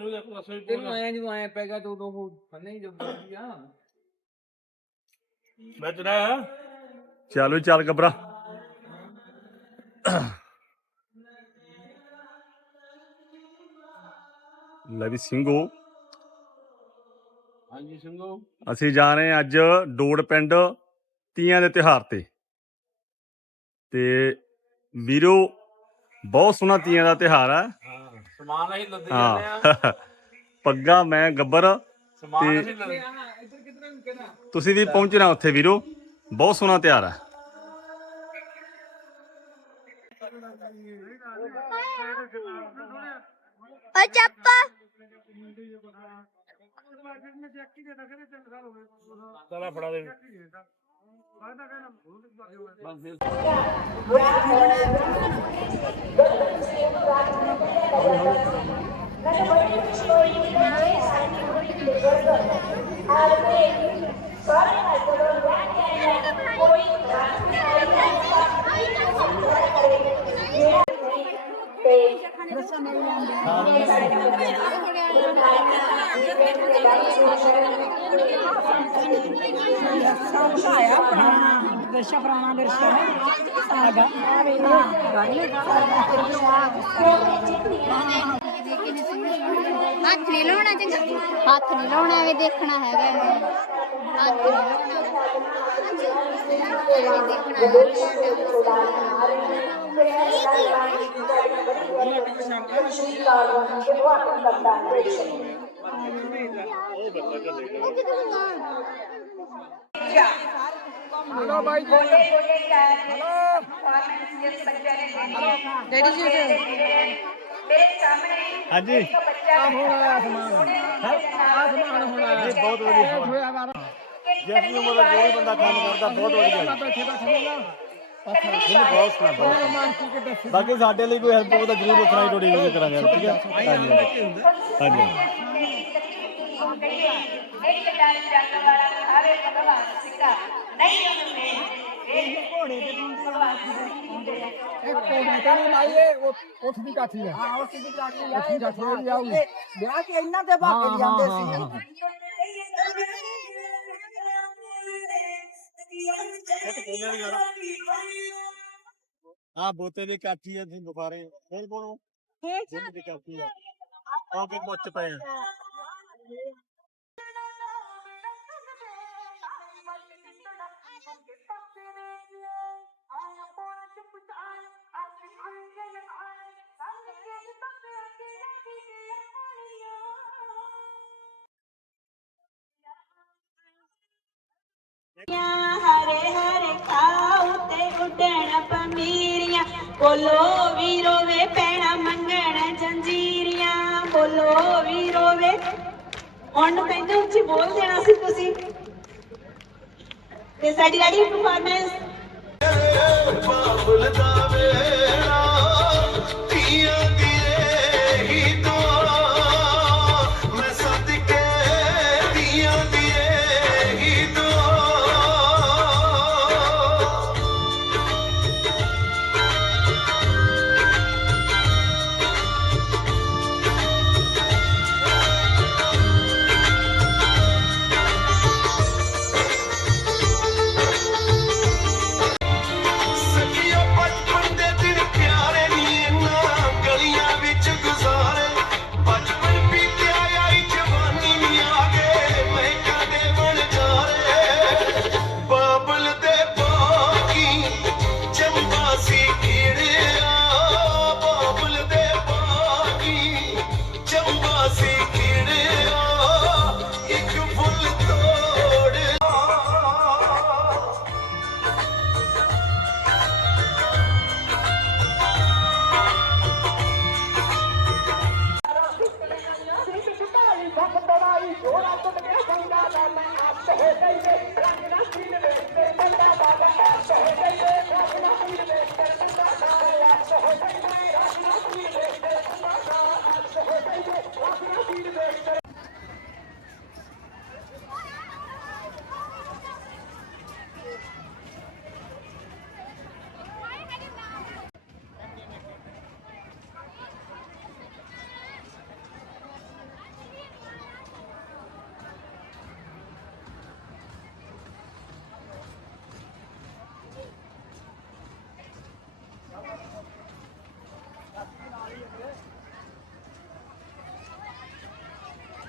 ਮੈਨੂੰ ਇੱਕ ਦੱਸੋ ਜੀ ਤੈਨੂੰ ਐ ਜਦੋਂ ਐ ਪੈ ਗਿਆ ਤੇ ਉਦੋਂ ਉਹ ਫੰਨੇ ਹੀ ਜੱਬਰ ਗਿਆ ਮੈਂ ਚੜਾ ਚਲੋ ਚੱਲ ਗੱਬਰਾ। ਲੈ ਵੀ ਸਿੰਘੋ। ਹਾਂਜੀ ਸਿੰਘੋ। ਅਸੀਂ ਜਾ ਰਹੇ ਹਾਂ ਅੱਜ ਡੋੜ ਪਿੰਡ ਤੀਆਂ ਦੇ ਤਿਹਾਰ ਤੇ। ਤੇ ਵੀਰੋ ਬਹੁਤ ਸੋਹਣਾ ਤੀਆਂ ਦਾ ਤਿਹਾਰ ਹੈ ਹਾਂ। ਸਮਾਨ ਅਸੀਂ ਲੱਦੇ ਜਾਂਦੇ ਆ। ਹਾਂ ਪੱਗਾ ਮੈਂ ਗੱਬਰ ਸਮਾਨ ਅਸੀਂ ਲੱਦੇ ਇੱਧਰ ਕਿਧਰ ਨੂੰ ਕਹਿਣਾ ਤੁਸੀਂ ਵੀ ਪਹੁੰਚਣਾ ਉੱਥੇ ਵੀਰੋ। ਬਹੁਤ ਸੋਹਣਾ ਤਿਹਾਰ ਹੈ। ਓ ਚੱਪਾ। ਚਲਾ ਫੜਾ ਦੇ। ਬਸ ਫਿਰ ਪੁਰਾਣਾ ਵਿਰਸਾ ਪੁਰਾਣਾ ਵਿਰਸਾ ਹੈ ਸਾਡਾ ਹੱਥ ਨਹੀਂ ਲਾਉਣਾ ਚੰਗਾ ਹੱਥ ਨਹੀਂ ਲਾਉਣਾ ਐਵੇਂ ਦੇਖਣਾ ਹੈਗਾ ਐਵੇਂ। ਹੱਥ ਨਹੀਂ ਲਾਉਣਾ ਐਵੇਂ ਦੇਖਣਾ ਹਲੋ ਬਾਈ ਡੈਡੀ ਜੀ ਹਾਂਜੀ। ਆ ਹੁਣ ਆਇਆ ਸਮਾਨ ਆ ਸਮਾਨ ਹੁਣ ਆਇਆ ਬਹੁਤ ਵਧੀਆ ਹੋਇਆ ਜਿਸ ਨੂੰ ਮਤਲਬ ਜੋ ਵੀ ਬੰਦਾ ਕੰਮ ਕਰਦਾ ਬਹੁਤ ਵਧੀਆ ਬੈਠੇ ਬੈਠੇ ਨਾ ਬਾਕੀ ਸਾਡੇ ਲਈ ਕੋਈ ਹੈਲਪ ਹੋਵੇ ਤਾਂ ਜ਼ਰੂਰ ਦੱਸਣਾ ਤੁਹਾਡੀ ਵੀਡੀਓ ਕਰਾਂਗੇ, ਠੀਕ ਹੈ? ਹਾਂਜੀ। ਹਾਂਜੀ। ਉਹ ਹੈ ਹਾਂ ਉਸ ਦੀ ਕਾਟੀ ਉੱਠ ਦੀ ਕਾਠੀ ਹੈ ਵੀ ਆਊਗੀ ਵਿਆਹ ਕੇ ਇਹਨਾਂ ਦੇ ਭਾਗ ਜਾਂਦੇ ਸੀ ਹਾਂ ਬੋਤੇ ਦੀ ਕਾਠੀ ਹੈ ਤੁਸੀਂ ਬੁਖਾਰੇ ਫੇਰ ਬੋਲੋ ਜਿੰਦ ਦੀ ਕਾਠੀ ਆ ਕੇ ਮੁੱਚ ਪਏ ਆ। ਹਰੇ ਹਰੇ ਖਾਉ ਤੇ ਉੱਡਣ ਪਮੀਰੀਆਂ ਬੋਲੋ ਵੀਰੋ ਵੇ ਪੈਣਾ ਮੰਗਣ ਜੰਜੀਰੀਆਂ ਬੋਲੋ ਵੀਰੋ ਵੇ ਹੁਣ ਨੂੰ ਕਹਿੰਦੇ ਉੱਚੀ ਬੋਲ ਦੇਣਾ ਸੀ ਤੁਸੀਂ ਤੇ ਸਾਡੀ ਲਾਡੀ ਪਰਫਾਰਮੈਂਸ ਬਾਬਲ ਦਾ ਵੇੜਾ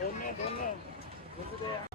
后面，后面，我不知道呀。